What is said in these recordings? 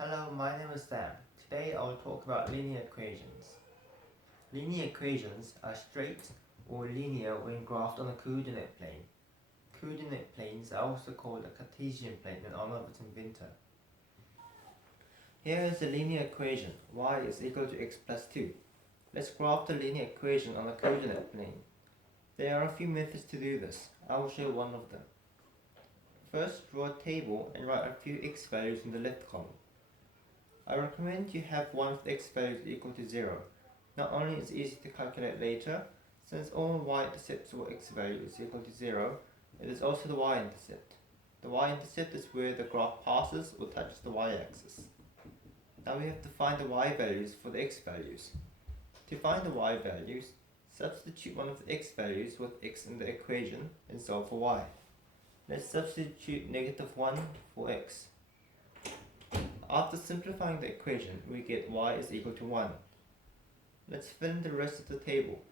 Hello, my name is Sam. Today I will talk about linear equations. Linear equations are straight or linear when graphed on a coordinate plane. Coordinate planes are also called a Cartesian plane in honor of its inventor. Here is the linear equation, y is equal to x plus 2. Let's graph the linear equation on a coordinate plane. There are a few methods to do this. I will show one of them. First, draw a table and write a few x values in the left column. I recommend you have one with x values equal to 0. Not only is it easy to calculate later, since all y-intercepts or x value is equal to 0, it is also the y-intercept. The y-intercept is where the graph passes or touches the y-axis. Now we have to find the y values for the x values. To find the y values, substitute one of the x values with x in the equation and solve for y. Let's substitute -1 for x. After simplifying the equation, we get y is equal to 1. Let's fill in the rest of the table.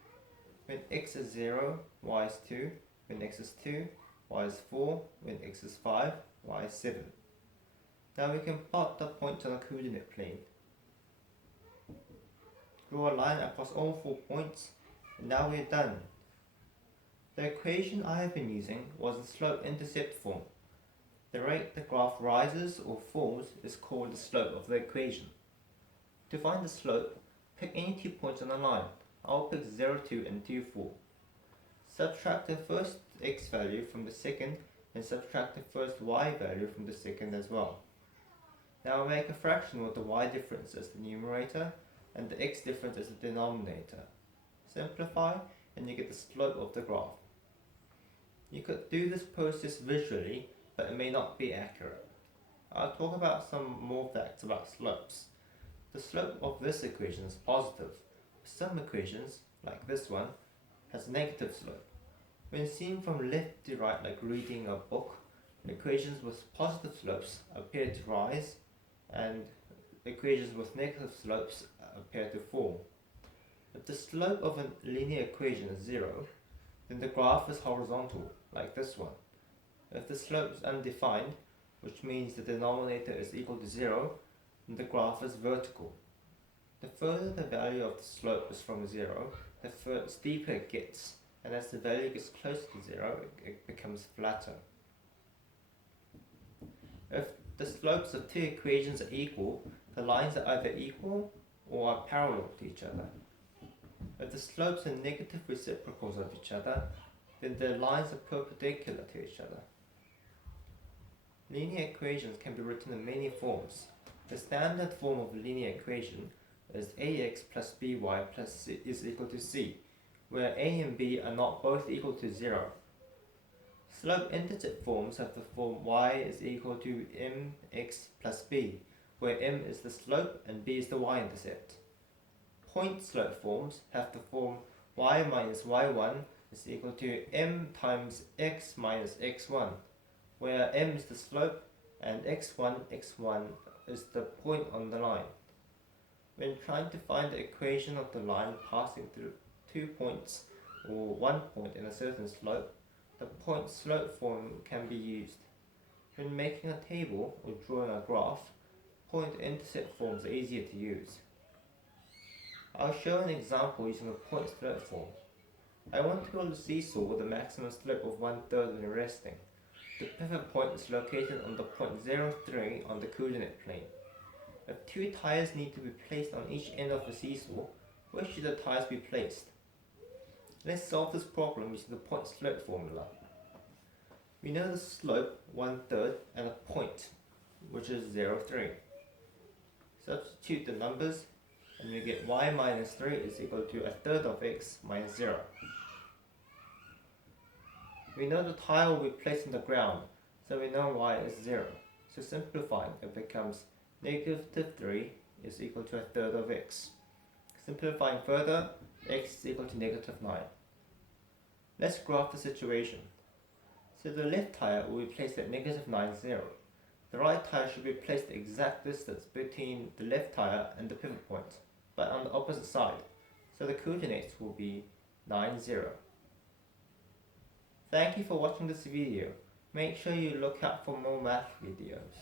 When x is 0, y is 2. When x is 2, y is 4. When x is 5, y is 7. Now we can plot the points on a coordinate plane. Draw a line across all 4 points, and now we're done. The equation I have been using was the slope-intercept form. The rate the graph rises or falls is called the slope of the equation. To find the slope, pick any 2 points on the line. I'll pick 0, 2 and 2, 4. Subtract the first x value from the second and subtract the first y value from the second as well. Now make a fraction with the y difference as the numerator and the x difference as the denominator. Simplify and you get the slope of the graph. You could do this process visually, but it may not be accurate. I'll talk about some more facts about slopes. The slope of this equation is positive. Some equations, like this one, has negative slope. When seen from left to right like reading a book, equations with positive slopes appear to rise and equations with negative slopes appear to fall. If the slope of a linear equation is 0, then the graph is horizontal, like this one. If the slope is undefined, which means the denominator is equal to 0, then the graph is vertical. The further the value of the slope is from 0, the steeper it gets, and as the value gets closer to 0, it becomes flatter. If the slopes of 2 equations are equal, the lines are either equal or are parallel to each other. If the slopes are negative reciprocals of each other, then the lines are perpendicular to each other. Linear equations can be written in many forms. The standard form of a linear equation is ax plus by plus c is equal to c, where a and b are not both equal to 0. Slope-intercept forms have the form y is equal to mx plus b, where m is the slope and b is the y-intercept. Point slope forms have the form y minus y1 is equal to m times x minus x1, where m is the slope and x1 is the point on the line. When trying to find the equation of the line passing through 2 points or 1 point in a certain slope, the point slope form can be used. When making a table or drawing a graph, point intercept forms are easier to use. I'll show an example using a point slope form. I want to build a seesaw with a maximum slope of 1/3 when resting. The pivot point is located on the point 0, 3 on the coordinate plane. If 2 tires need to be placed on each end of the seesaw, where should the tires be placed? Let's solve this problem using the point slope formula. We know the slope 1/3 and a point, which is 0, 3. Substitute the numbers and we get y minus 3 is equal to 1/3 of x minus 0. We know the tire will be placed on the ground, so we know y is 0. So simplifying, it becomes -3 is equal to 1/3 of x. Simplifying further, x is equal to -9. Let's graph the situation. So the left tire will be placed at -9, 0. The right tire should be placed the exact distance between the left tire and the pivot point, but on the opposite side, so the coordinates will be 9, 0. Thank you for watching this video. Make sure you look out for more math videos.